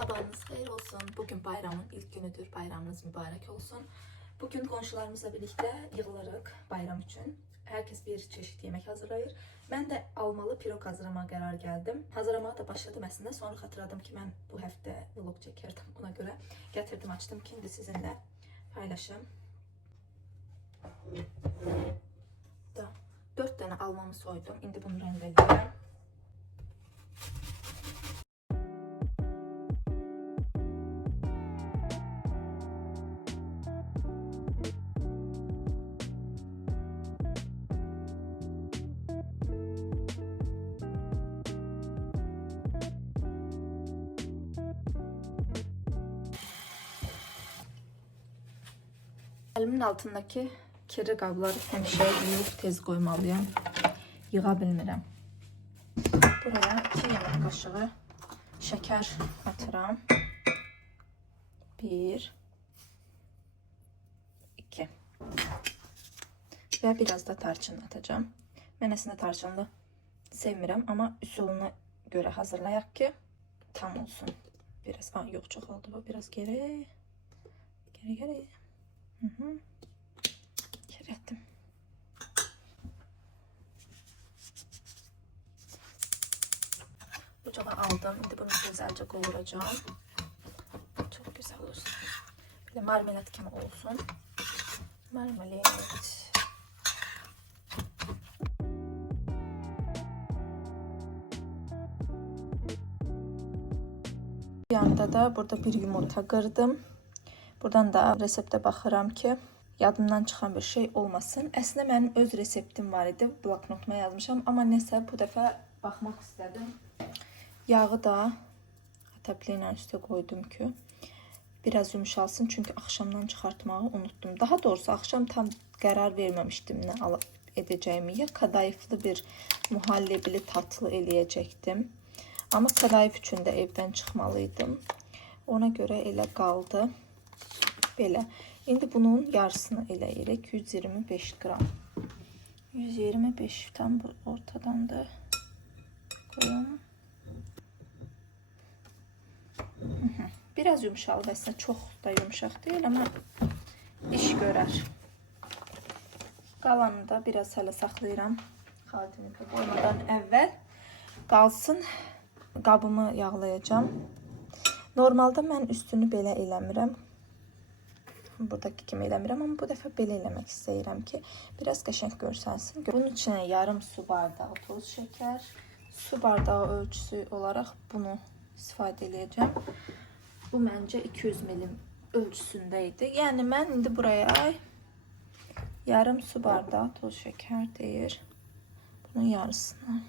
Sabahınız xeyir olsun. Bugün bayramın ilk günüdür. Bayramınız mübarek olsun. Bugün qonşularımızla birlikte yığılırıq bayram üçün. Herkes bir çeşit yemek hazırlayır. Ben de almalı pirog hazırlamaya qərar gəldim. Hazırlamaya da başladım əslində. Sonra xatırladım ki, mən bu həftə vlog çəkirdim. Ona görə gətirdim, açdım ki, indi sizinlə paylaşım. 4 dənə almamı soydum. İndi bunu rəndələyirəm. Əlimin altındakı kiri qabları həmişə yuyub tez qoymalıyam. Yığa bilmirəm. Buraya 2 yemək qaşığı şəkər atıram. 1 2 və biraz da tarçın atacağım. Mən əslində tarçınlı sevmirəm, amma üsuluna görə hazırlayaq ki, tam olsun. Biraz, yox, çox oldu bu. Biraz geri. Geri. Geri ettim. Bucağı aldım. İndi bunu güzelce qovuracağım. Çok güzel olsun. Böyle marmelat kimi olsun. Marmelat. Bir yanda da burada bir yumurta kırdım. Buradan da resepte baxıram ki, yadımdan çıxan bir şey olmasın. Əslində mənim öz reseptim var idi. Bloknotuma yazmışam. Amma nəsə bu dəfə baxmaq istədim. Yağı da təpliklə üstə qoydum ki, biraz yumuşalsın. Çünki axşamdan çıxartmağı unuttum. Daha doğrusu axşam tam qərar verməmişdim nə alıb edəcəyimi. Ya kadayıflı bir muhallebili tatlı eləyəcəkdim. Amma kadayıf üçün də evdən çıxmalıydım. Ona görə elə qaldı. Belə. İndi bunun yarısını eləyirik. 125 qram. 125 tam bu ortadan da koyalım. Biraz yumuşalıb, əslində çox da yumuşaq deyil, amma iş görər. Qalanını da biraz hələ saxlayıram. Xaldinikə qoymadan əvvəl qalsın. Qabımı yağlayacağım. Normalda mən üstünü belə eləmirəm. Buradakı kimi eləmirəm, amma bu dəfə belə eləmək istəyirəm ki, biraz qəşəng görsənsin. Bunun içinə yarım su bardağı toz şəkər, su bardağı ölçüsü olaraq bunu istifadə edəcəm. Bu məncə 200 milim ölçüsündə idi. Yəni mən indi buraya yarım su bardağı toz şəkər deyir. Bunun yarısını.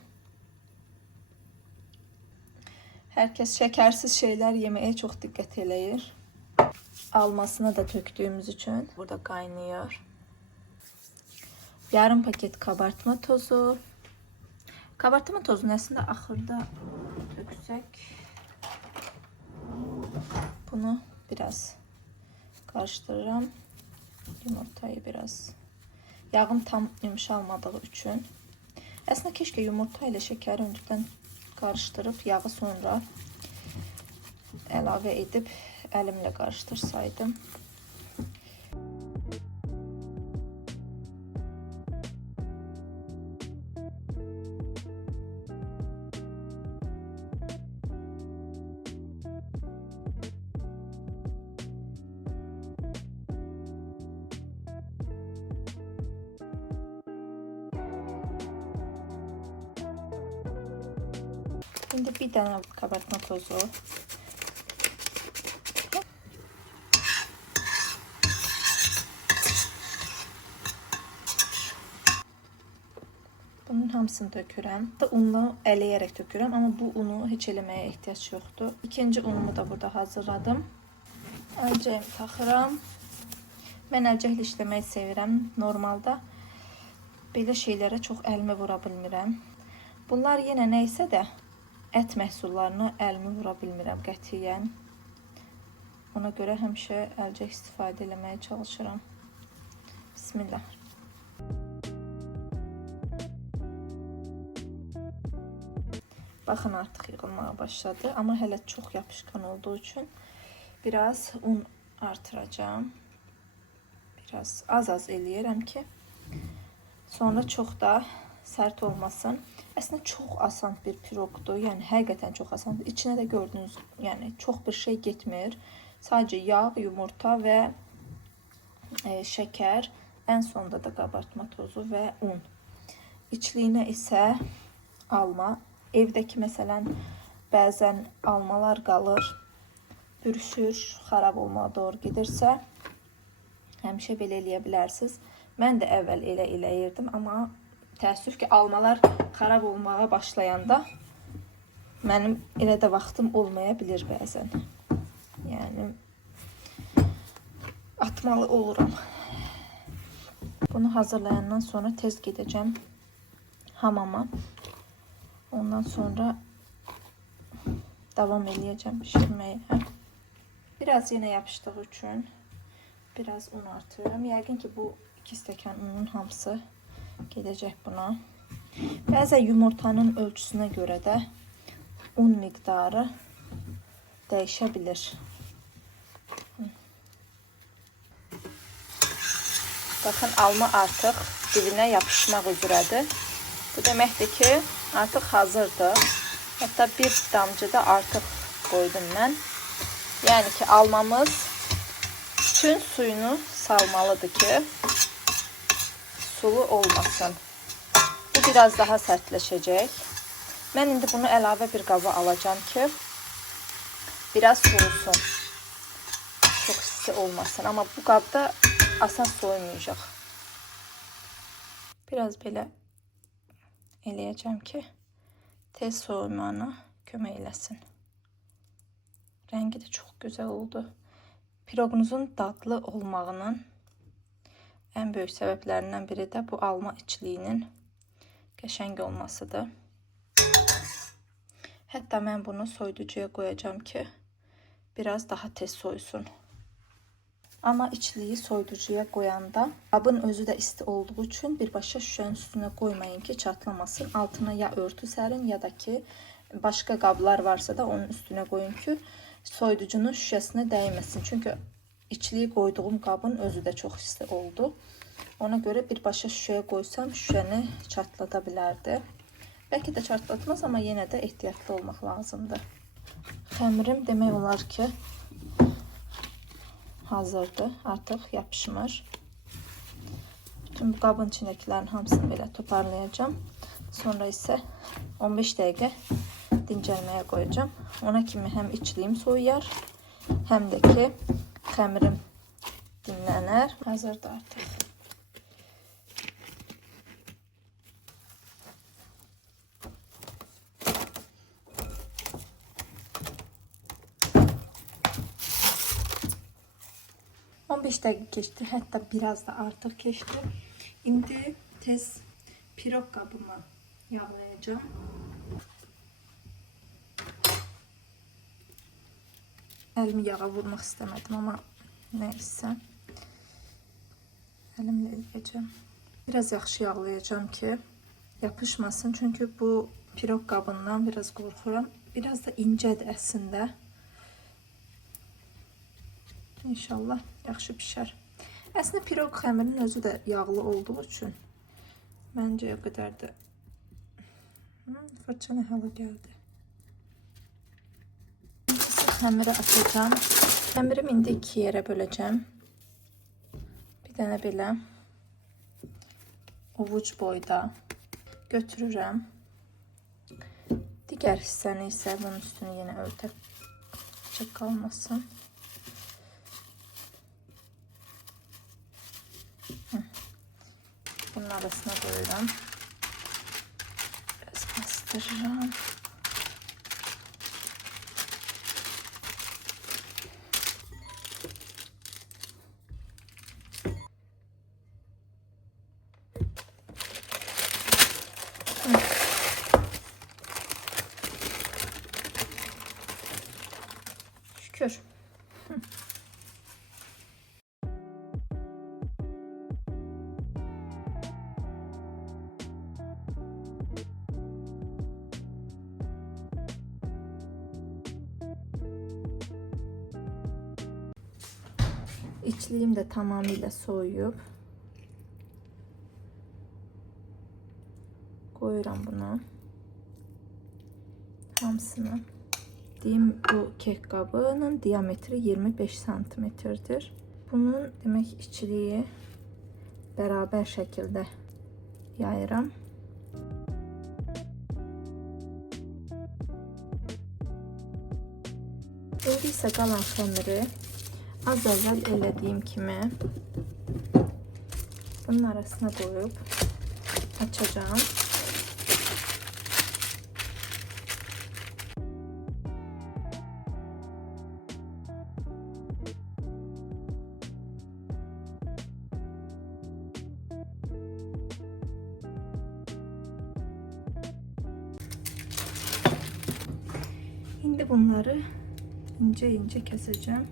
Hər kəs şəkərsiz şeylər yeməyə çox diqqət eləyir. Almasına da töktüğümüz için burada kaynıyor. Yarım paket kabartma tozu. Kabartma tozunu aslında axırda töksək. Bunu biraz karıştırıram. Yumurtayı biraz. Yağım tam yumuşalmadığı için. Aslında keşke yumurta ile şekeri önceden karıştırıp yağı sonra əlavə edib əlimlə qarıştırsaydım. Şimdi bir dənə kabartma tozu. Bunun hamısını dökürəm. Unla ələyərək dökürəm, amma bu unu heç eləməyə ehtiyac yoxdur. İkinci unumu da burada hazırladım. Əlcəyimi taxıram. Mən əlcəklə işləməyi sevirəm. Normalda belə şeylərə çox əlimi vura bilmirəm. Bunlar yenə nəysə də ət məhsullarını əlimi vura bilmirəm qətiyyən. Ona görə həmişə əlcək istifadə eləməyə çalışıram. Bismillah. Baxın, artıq yığılmağa başladı. Amma hələ çox yapışqan olduğu üçün biraz un artıracağım. Biraz az eləyirəm ki, sonra çox da sərt olmasın. Əslində çox asan bir piroqdur. Yəni həqiqətən çox asandır. İçinə də gördüyünüz, yəni çox bir şey getmir. Sadəcə yağ, yumurta və şəkər, ən sonda da qabartma tozu və un. İçliyinə isə alma. Evdəki məsələn bəzən almalar qalır, bürüşür, xarab olmağa doğru gedirsə, həmişə belə eləyə bilərsiniz. Mən də əvvəl elə eləyirdim, amma təəssüf ki, almalar xarab olmağa başlayanda mənim elə də vaxtım olmaya bilir bəzən. Yəni atmalı oluram. Bunu hazırlayandan sonra tez gedəcəm hamama. Ondan sonra davam eləyəcəm pişirməyə. Biraz yenə yapışdığı üçün biraz un artırıram. Yəqin ki, bu 2 stəkan unun hamısı gedəcək buna. Bəzən yumurtanın ölçüsünə görə də un miqdarı dəyişə bilir. Baxın, alma artıq dibinə yapışmaq üzrədir. Bu deməkdir ki, artıq hazırdır. Hətta bir damcı da artıq qoydum mən. Yəni ki, almamız bütün suyunu salmalıdır ki, sulu olmasın. Bu biraz daha sərtləşəcək. Mən indi bunu əlavə bir qaba alacağım ki, biraz soğusun. Çox isti olmasın. Amma bu qabda asan soymayacaq. Biraz belə eləyəcəm ki, tez soğumağına kömək eləsin. Rəngi də çox gözəl oldu. Piroqunuzun dadlı olmağının ən böyük səbəblərindən biri də bu alma içliyinin qəşəng olmasıdır. Hətta mən bunu soyuducuya qoyacağım ki, biraz daha tez soyusun. Amma içliyi soyuducuya qoyanda qabın özü də isti olduğu üçün birbaşa şüşənin üstünə qoymayın ki, çatlamasın. Altına ya örtü sərin, ya da ki, başqa qablar varsa da onun üstünə qoyun ki, soyuducunun şüşəsinə dəyməsin. Çünki içliyi qoyduğum qabın özü də çox isti oldu. Ona görə birbaşa şüşəyə qoysam şüşəni çatlada bilərdi. Bəlkə də çatlatmaz, amma yenə də ehtiyatlı olmaq lazımdır. Xəmirim demək olar ki, hazırdır. Artıq yapışmır. Bütün bu qabın içindəkilərin hamısını belə toparlayacağım. Sonra isə 15 dəqiqə dincəlməyə qoyacağım. Ona kimi həm içliyim soyuyar, həm də ki, xəmirim dinlənər. Hazırdır artıq. dəqiqə keçdi, hətta biraz da artıq keçdi. İndi tez piroq qabıma yağlayacağım. Əlimi yağa vurmaq istəmədim, amma nəysə əlimlə eləyəcəm. Biraz yaxşı yağlayacağım ki, yapışmasın. Çünki bu piroq qabından biraz qorxuram. Biraz da incədir əslində. İnşallah yaxşı pişər. Əslində piroq xəmirinin özü də yağlı olduğu üçün məncə o qədər də fırça nə hala gəldi. Xəmiri atacağım. Xəmirimi indi 2 yerə böləcəm. Bir dənə belə ovuc boyda götürürəm. Digər hissəni isə bunun üstünü yenə örtəcək qalmasın. Bunun arasına koyuyorum. Biraz bastıracağım. Şükür. İçliyim də tamamilə soyuyub. Qoyuram bunu. Hamısını. Deyim, bu kek qabının diametri 25 santimetrdir. Bunun demək içiliyi bərabər şəkildə yayıram. İndi isə qalan xəmiri az əvvəl elədiyim kimi bunun arasına qoyub açacağım. Şimdi bunları ince ince keseceğim.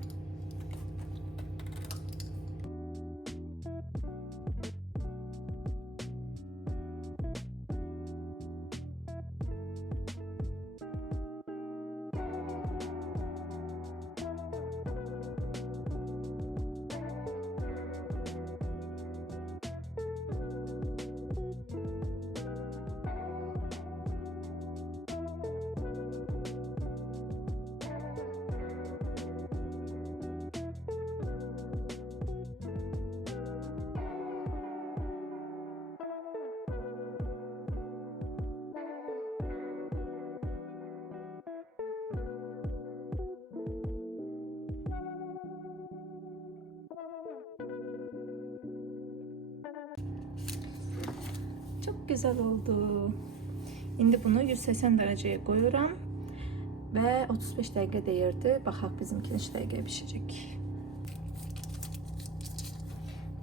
Çok güzel oldu. Şimdi bunu 180 dereceye koyuram ve 35 dakika deyirdi. Baxaq bizimki neçə dəqiqə pişəcək.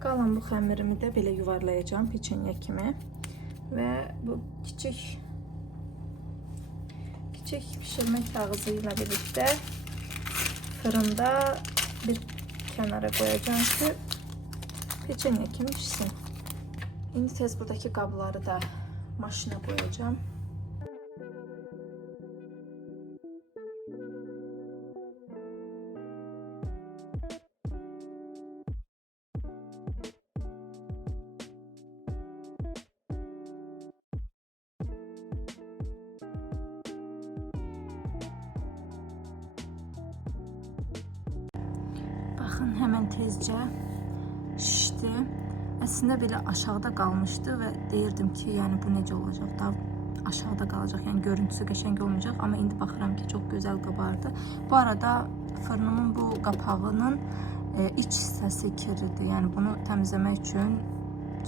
Qalan bu xəmirimi də belə yuvarlayacağım peçenya kimi ve bu küçük pişirme kağıdı ile birlikte fırında bir kenara koyacağım ki peçenya kimi pişsin. Şimdi tez buradaki qabları da maşına koyacağım. Bakın hemen tezcə şişdi. Əslində belə aşağıda qalmışdı və deyirdim ki, yəni bu necə olacaq da aşağıda qalacaq, yəni görüntüsü qəşəng olmayacaq, amma indi baxıram ki, çox gözəl qabardı. Bu arada fırınımın bu qapağının iç hissəsi kirlidir. Yəni bunu təmizləmək üçün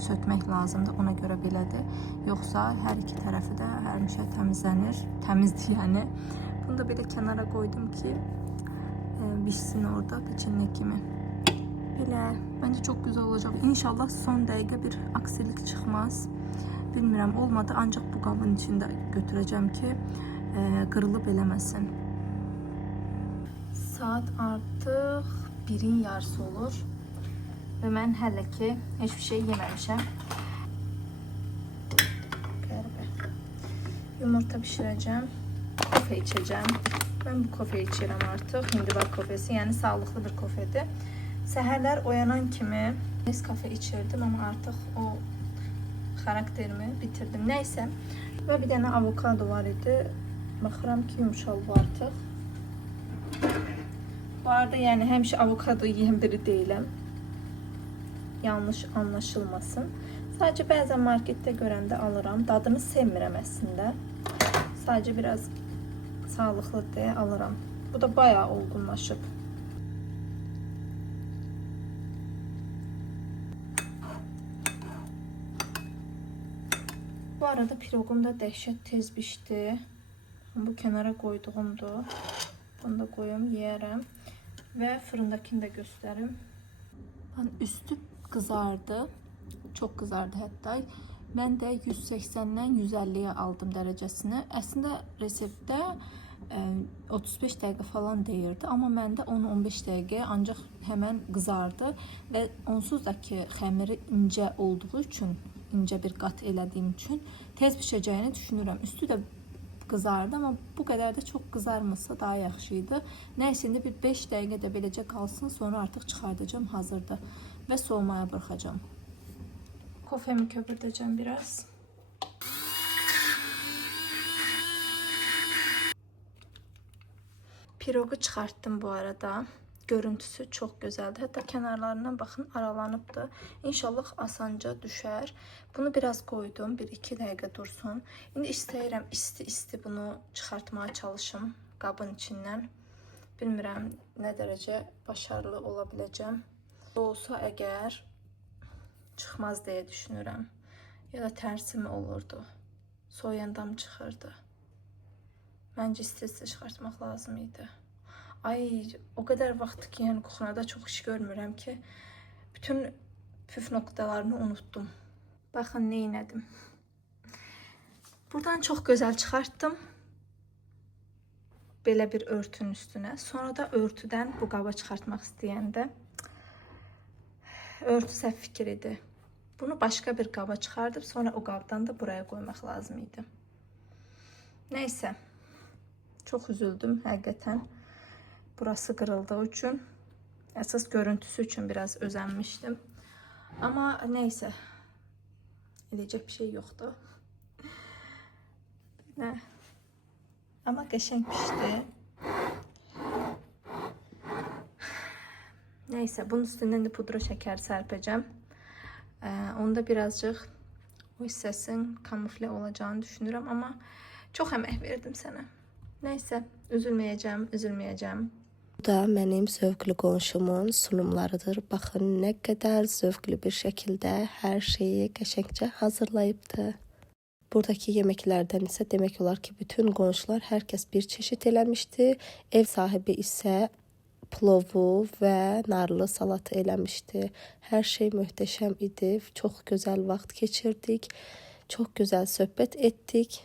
sökmək lazımdır. Ona görə belədir. Yoxsa hər iki tərəfi də həmişə təmizlənir. Təmizdir yəni. Bunu da belə kənara qoydum ki, pişsin orada peçenya kimi. Belə, bence çok güzel olacak. İnşallah son dəqiqə bir aksilik çıxmaz. Bilmirəm, olmadı. Ancaq bu qabın içində götürəcəm ki, qırılıb eləməsin. Saat artıq 1-in yarısı olur. Və mən hələ ki heç bir şey yeməmişəm. Yumurta pişirəcəm. Kofe içəcəm. Ben bu kofe içirəm artıq. Hindibar kofesi, yəni sağlıklı bir kofedir. Səhərlər oyanan kimi Nescafe içirdim, ama artık o karakterimi bitirdim. Neyse. Ve bir tane avokado var idi. Baxıram ki yumuşaldı artık. Bu arada yani həmişə avokado yiyən biri deyiləm. Yanlış anlaşılmasın. Sadece bəzən markette görəndə alıram. Dadını sevmirəm əslində. Sadece biraz sağlıklı deyə alıram. Bu da bayağı olgunlaşıb. Bu arada piroqum da dəhşət tez bişdi. Bu kənara qoyduğumdur. Bunu da qoyum, yeyərəm. Və fırındakini də göstərim. Üstü qızardı. Çox qızardı hətta. Mən də 180-dən 150-yə aldım dərəcəsini. Əslində reseptdə 35 dəqiqə falan deyirdi. Amma məndə 10-15 dəqiqə ancaq həmən qızardı. Və onsuz da ki xəmiri incə olduğu üçün, incə bir qat elədiyim üçün tez pişəcəyini düşünürəm. Üstü də qızardı, amma bu qədər də çox qızarmasa daha yaxşı idi. Nəysə, indi bir 5 dəqiqə də beləcə qalsın, sonra artıq çıxardacağım, hazırdır və soğumaya buraxacağım. Kofemi köpürdəcəm biraz. Pirogu çıxartdım bu arada. Görüntüsü çox gözəldir. Hətta kənarlarından baxın, aralanıbdı. İnşallah asanca düşər. Bunu biraz qoydum, 1-2 dəqiqə dursun. İndi istəyirəm isti bunu çıxartmaya çalışım qabın içindən. Bilmirəm nə dərəcə başarılı ola biləcəm. Olsa əgər çıxmaz deyə düşünürəm. Ya da tərsi mi olurdu? Soyuyanda mı çıxırdı? Məncə isti-isti çıxartmaq lazım idi. Ay, o kadar vaxt ki, yəni kuxunada çox iş görmürəm ki, bütün püf noktalarını unuttum. Baxın, nə elədim. Buradan çox gözəl çıxartdım. Belə bir örtünün üstünə. Sonra da örtüdən bu qaba çıxartmaq istəyəndə örtü səhv fikir idi. Bunu başqa bir qaba çıxardıb, sonra o qabdan da buraya qoymaq lazım idi. Nəysə, çox üzüldüm həqiqətən. Burası qırıldığı üçün, əsas görüntüsü üçün biraz özənmişdim. Amma neysə, eləyəcək bir şey yoxdur. Nə? Amma qəşəng pişdi. Neysə, bunun üstündən də pudra şəkər sərpəcəm. Onda birazcık o hissəsin kamufle olacağını düşünürəm, amma çox əmək verdim sənə. Neysə, üzülməyəcəm. Bu da mənim zövqlü qonşumun sunumlarıdır. Baxın, nə qədər zövqlü bir şəkildə hər şeyi qəşəngcə hazırlayıbdı. Buradakı yeməklərdən isə demək olar ki, bütün qonşular hər kəs bir çeşid eləmişdi. Ev sahibi isə plovu və narlı salatı eləmişdi. Hər şey möhtəşəm idi. Çox gözəl vaxt keçirdik. Çox gözəl söhbət etdik.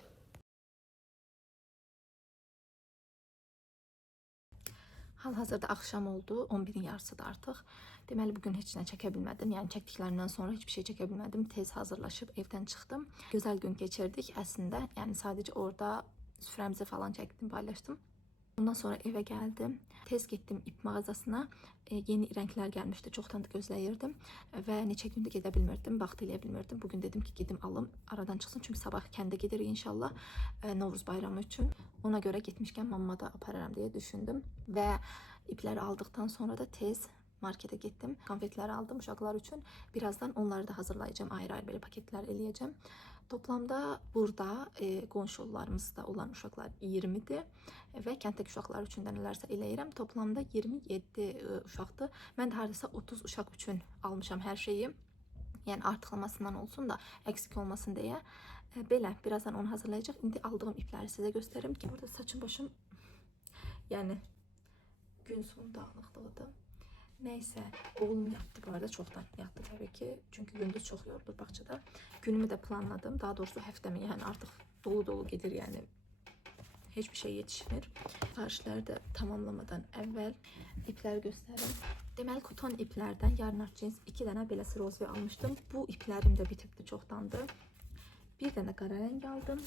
Hal-hazırda axşam oldu, 11-in yarısıdır artıq. Deməli, bugün heç nə çəkə bilmədim. Yəni, çəkdiklərimdən sonra heç bir şey çəkə bilmədim. Tez hazırlaşıb evdən çıxdım. Gözəl gün keçirdik əslində. Yəni, sadəcə orada süfrəmizi falan çəkdim, paylaşdım. Ondan sonra evə gəldim. Tez getdim ip mağazasına. Yeni rənglər gəlmişdi. Çoxdan da gözləyirdim. Və neçə gündə gedə bilmirdim. Vaxt eləyə bilmirdim. Bugün dedim ki, gedim alım. Aradan çıxsın. Çünki sabah kəndə gedirik inşallah. Novruz bayramı üçün. Ona görə getmişkən mamma da apararam deyə düşündüm. Və ipləri aldıqdan sonra da tez markete getdim. Konfetləri aldım uşaqlar üçün. Birazdan onları da hazırlayacağım. Ayrı-ayrı belə paketlər eləyəcəm. Toplamda burada qonşularımızda olan uşaqlar 20'dir və kənddəki uşaqlar üçün də nələrsə eləyirəm. Toplamda 27 uşaqdır. Mən də hardasa 30 uşaq üçün almışam hər şeyi. Yəni artıqlamasından olsun da əksik olmasın deyə. Belə, birazdan onu hazırlayacaq. İndi aldığım ipləri sizə göstərim ki, burada saçım başım, yəni gün sonu dağınıqlığıdır. Neysə, oğlum yatdı bu arada, çoxdan yatdı təbii ki. Çünki gündüz çox yorulur bağçada. Günümü də planladım. Daha doğrusu həftəmi, yəni artıq dolu gedir, yəni heç bir şey yetişmir. Sifarişləri də tamamlamadan əvvəl ipləri göstərim. Deməli, Kuton iplərdən yarın cins 2 dənə beləsi rozvi almışdım. Bu iplərim də bitibdi çoxdandır. Bir dənə qara rəng aldım.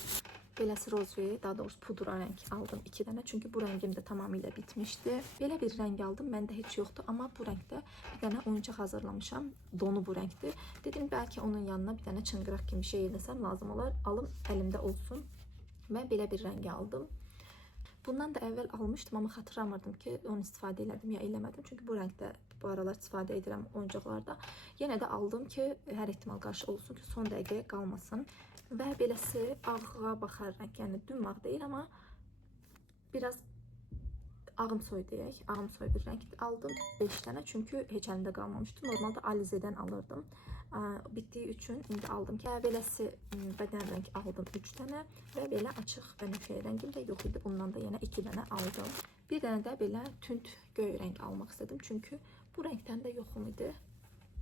Beləsi rozvi, daha doğrusu pudra rəng aldım 2 dənə. Çünki bu rəngim də tamamilə bitmişdi. Belə bir rəng aldım. Məndə heç yoxdur. Amma bu rəngdə bir dənə oyuncaq hazırlamışam. Donu bu rəngdir. Dedim, bəlkə onun yanına bir dənə çıngıraq kimi şey eləsəm lazım olar. Alım əlimdə olsun. Və belə bir rəng aldım. Bundan da əvvəl almışdım, amma xatırlamırdım ki, onu istifadə elədim ya eləmədim. Çünki bu rəngdə bu aralar istifadə edirəm oyuncaqlarda. Yenə də aldım ki, hər ehtimal qarşı olsun ki, son dəqiqəyə qalmasın. Və beləsi ağığa baxar rəng, yəni dümağ deyil, amma biraz ağımsoy deyək, ağımsoy bir rəng aldım 5 dənə, çünki heç əlimdə qalmamışdı. Normalda Alize'dən alırdım. Bitdiyi üçün indi aldım ki, beləsi bədən rəng aldım 3 dənə və belə açıq bənövşəyi rəngim də yox idi. Bundan da yenə 2 dənə aldım. Bir dənə də belə tünd göy rəng almaq istedim, çünki bu rəngdən də yoxum idi.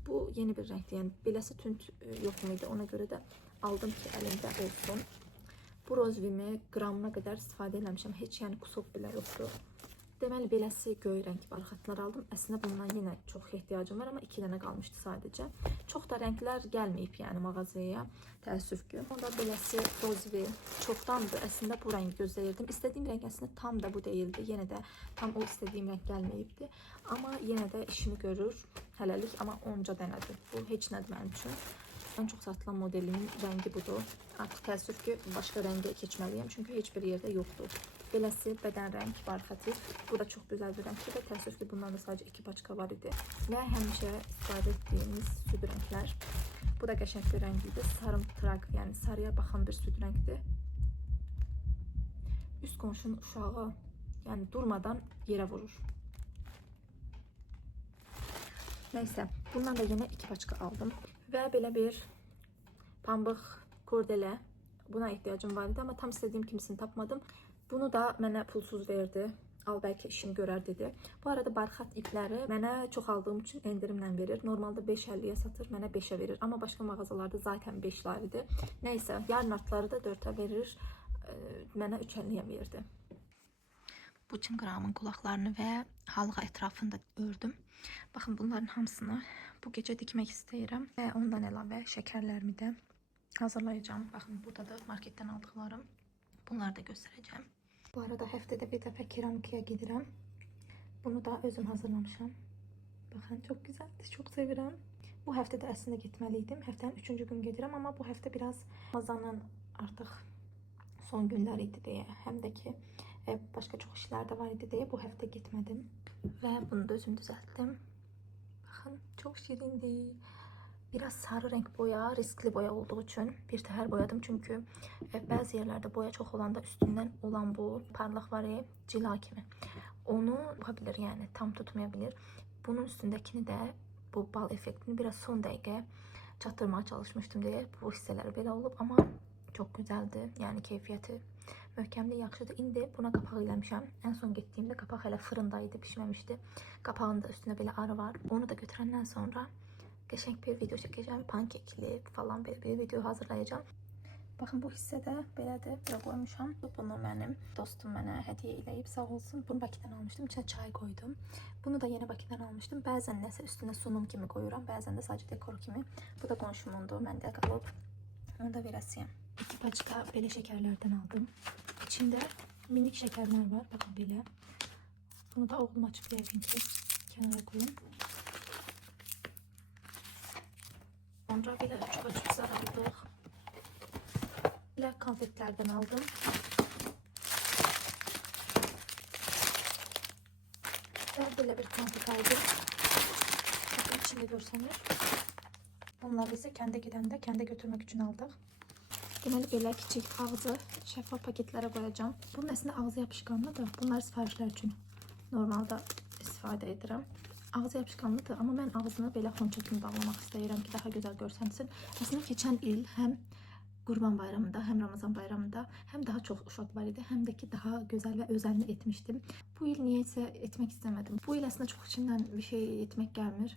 Bu yeni bir rəngdir, yəni beləsi tünd yoxum idi. Ona görə də aldım ki, əlimdə olsun. Bu rozvimi qramına qədər istifadə eləmişəm. Heç yəni kusub belə yoxdur. Deməli beləsi göy rəng barxatlar aldım. Əslində bundan yenə çox ehtiyacım var, amma 2 dənə qalmışdı sadəcə. Çox da rənglər gəlməyib yəni mağazaya. Təəssüf ki. Onda beləsi rozi çoxdandır. Əslində bu rəngi gözləyirdim. İstədiyim rəng əslində tam da bu deyildi. Yenə də tam o istədiyim rəng gəlməyibdi. Amma yenə də işimi görür hələlik, amma 10 dənədir. Bu heç nədir mənim üçün. Ən çox satılan modelimin rəngi budur. Artıq təəssüf ki, başqa rəngə keçməliyəm, çünki heç bir yerdə yoxdur. Beləsi bədən rəng barxatı. Bu da çox gözəl bir rəngdir və təəssüf ki, bundan da sadəcə 2 paçka var idi. Və həmişə istifadə etdiyimiz süd rənglər. Bu da qəşəng bir rəng idi. Sarımtıraq, yəni sarıya baxan bir süd rəngdir. Üst qonşunun uşağı, yəni durmadan yerə vurur. Nəysə, bundan da yenə 2 paçka aldım. Və belə bir pambıq kordele. Buna ehtiyacım var idi, amma tam istədiyim kimisini tapmadım. Bunu da mənə pulsuz verdi. Al bəlkə işini görər dedi. Bu arada barxat ipləri mənə çox aldığım üçün endirimlə verir. Normalda 5.50-yə satır, mənə 5-ə verir. Amma başqa mağazalarda zaten 5 liradır. Nəysə, yarın artları da 4-ə verir. Mənə 3.50-yə verdi. Bu çınqıramın qulaqlarını və halqa ətrafını da ördüm. Baxın, bunların hamısını bu gecə dikmək istəyirəm və ondan əlavə şəkərlərimi də hazırlayacağım. Baxın, burada da marketdən aldıqlarım. Bunları da göstərəcəm. Bu arada həftədə bir dəfə keramikaya gedirəm. Bunu da özüm hazırlamışam. Baxın, çox gözəldir, çox sevirəm. Bu həftə də əslində getməliydim. Həftənin 3-cü gün gedirəm, amma bu həftə biraz Ramazanın artıq son günləri idi deyə, həm də ki başqa çox işlər də var idi deyə bu həftə getmədim. Və bunu da özüm düzəltdim. Baxın, çox şirindir. Biraz sarı renk boya, riskli boya olduğu üçün bir təhər boyadım. Çünki bəzi yerlərdə boya çox olanda üstündən olan bu parlaq var ya, cila kimi. Onu yapabilir, yəni tam tutmayabilir. Bunun üstündəkini də, bu bal effektini biraz son dəqiqə çatdırmaya çalışmışdım deyə bu hissələri belə olub. Amma çox gözəldir, yəni keyfiyyəti möhkəmli, yaxşıdır. İndi buna qapaq eləmişəm. Ən son getdiyimdə qapaq hələ fırında idi, pişməmişdi. Qapağın da üstündə belə arı var. Onu da götürəndən sonra qəşəng bir video çəkəcəm. Pankekli falan belə bir video hazırlayacağım. Baxın, bu hissədə belədir. Belə qoymuşam. Bunu mənim dostum mənə hədiyyə eləyib, sağ olsun. Bunu Bakıdan almışdım. İçinə çay qoydum. Bunu da yenə Bakıdan almışdım. Bəzən nəsə üstünə sunum kimi qoyuram. Bəzən də sadəcə dekor kimi. Bu da qonşumundur. Məndə qalıb. Onu da verəsiyəm. 2 paçka belə şəkərlərdən aldım. İçində minik şəkərlər var. Baxın belə. Bunu da oğlum açıb yəqin ki kənara qoyun. Sonra belə 3 paçka aldıq. Belə konfetlərdən aldım. Və belə bir konfet aldım. Bakın, içində görsənir. Bunları isə kəndə gedəndə kəndə götürmək üçün aldıq. Deməli, belə kiçik ağzı şəffaf paketlərə qoyacağım. Bunun əslində ağzı yapışqanlıdır. Bunlar sifarişlər üçün normalda istifadə edirəm. Ağzı yapışqanlıdır, amma mən ağzını belə xonça kimi bağlamaq istəyirəm ki, daha gözəl görsənsin. Əslində keçən il həm Qurban bayramında, həm Ramazan bayramında həm daha çox uşaq var idi, həm də ki daha gözəl və özəlli etmişdim. Bu il niyəsə etmək istəmədim. Bu il əslində çox içindən bir şey etmək gəlmir.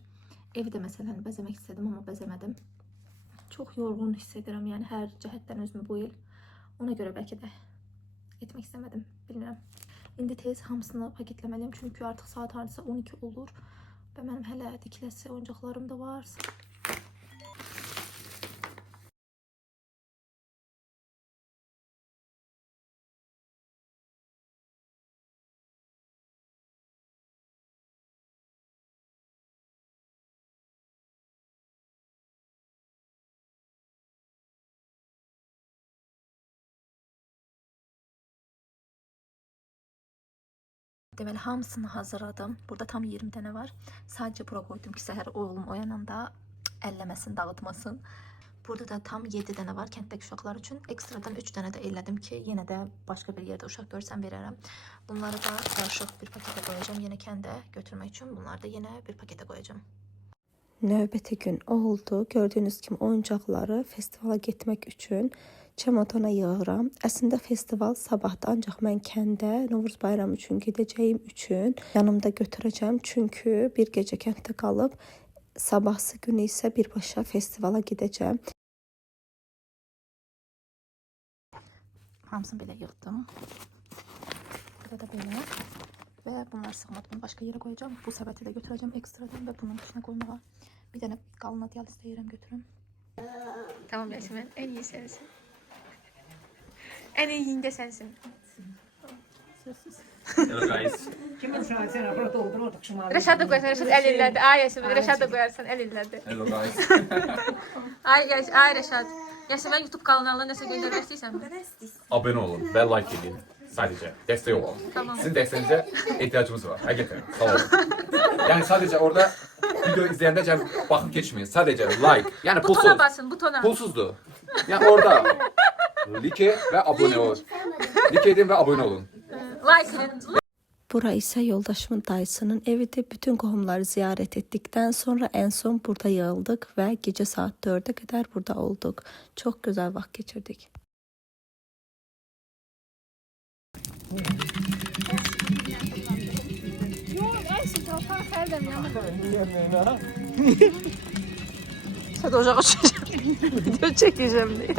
Evi də məsələn bəzəmək istədim, amma bəzəmədim. Çox yorğun hiss edirəm, yəni hər cəhətdən özümü bu il. Ona görə bəlkə də etmək istəmədim, bilmirəm. İndi tez hamısını paketləməliyim, çünki artıq saat hardasa 12 olur və mənim hələ dikiləsi oyuncaqlarım da var. Deməli, hamısını hazırladım. Burada tam 20 dənə var. Sadəcə bura qoydum ki, səhər oğlum oyananda əlləməsin, dağıtmasın. Burada da tam 7 dənə var kənddəki uşaqlar üçün. Ekstradan 3 dənə də elədim ki, yenə də başqa bir yerdə uşaq görsəm verərəm. Bunları da qarışıq bir paketə qoyacağım. Yenə kəndə götürmək üçün bunları da yenə bir paketə qoyacağım. Növbəti gün oldu. Gördüyünüz kimi oyuncaqları festivala getmək üçün çemodana yığıram. Əslində festival sabahda, ancaq mən kəndə Novruz bayramı üçün gedəcəyim üçün yanımda götürəcəm. Çünki bir gecə kənddə qalıb, sabahsı günü isə birbaşa festivala gedəcəm. Hamısını belə yığdım. Burada da belə. ve bunlar sığmadı. Bunu başka yere koyacağım. Bu sepeti de götüreceğim ekstradan ve bunun üstüne koymaya. Bir tane kalın adyal istəyirəm götürüm. Tamam Yasemin, en iyi sensin. En iyinde sensin. Hello guys. Reşat da koyarsan, Reşat el illədi. Ay Yasemin, Reşat da koyarsan el illədi. Hello guys. Ay Reşat. Yasemin YouTube kanalına nəsə göndərmək istəyirsən mi? Abone olun ve like edin. Sadece destek olun. Tamam. Sizin desteğinize ihtiyacımız var. Hakikaten. Sağ olun. Yani sadece orada video izleyende bakıp geçmeyin. Sadece like. Yani pulsuz. Butona basın, butona. Pulsuzdu. Yani orada like ve abone olun. Like edin ve abone olun. Like edin. Bura isə yoldaşımın dayısının evidir. Bütün qohumları ziyarət etdikdən sonra ən son burada yığıldıq və gecə saat 4-ə qədər burada olduq. Çox gözəl vaxt keçirdik. Hadi ocağa uçacağım. Video çekeceğim diye.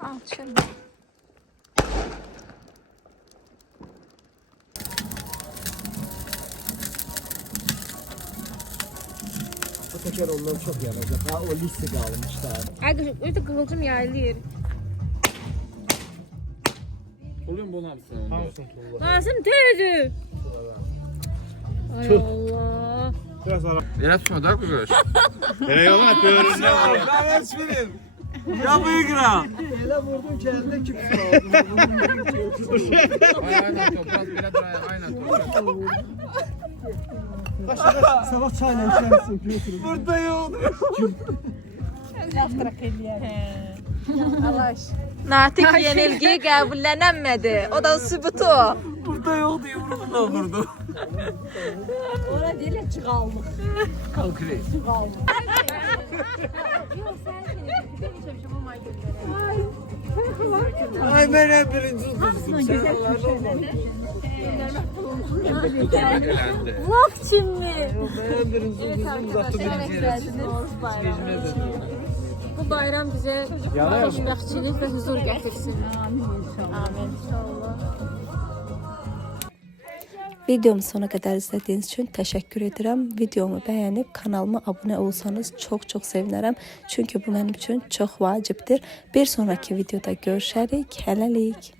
Al şimdi. Bu teker ondan çok yanacak. Ha o liste kalmışlar. Ay öyle kıvılcım yayılır. Oluyor mu bunun hepsini? Lazım değildi. Ay Allah. Yine tutma daha güzel. Eyvallah böyle var. Ben hiçbirim. Ya bıyık ra. Hele vurdum kendine kimse oldu. Aynen toprak bile dur aynen toprak. Sabah çayla içersin Piyotr'u. Burada yok. Natik yenilgi qəbullənənmədi. O da sübutu. Burada yok diye vurdum da vurdu. Ona değil çıkalım. Konkret. Ay ben hep birinci kızım. Sen Elendi. Vlog için mi? ben birinci kızım. Uzatı birinci yere. Bu bayram bize xoşbəxtçilik və huzur gətirsin. Amin. İnşallah. Videomu sona qədər izlədiyiniz üçün təşəkkür edirəm. Videomu bəyənib kanalıma abunə olsanız çox sevinərəm. Çünki bu mənim üçün çox vacibdir. Bir sonraki videoda görüşərik. Hələlik.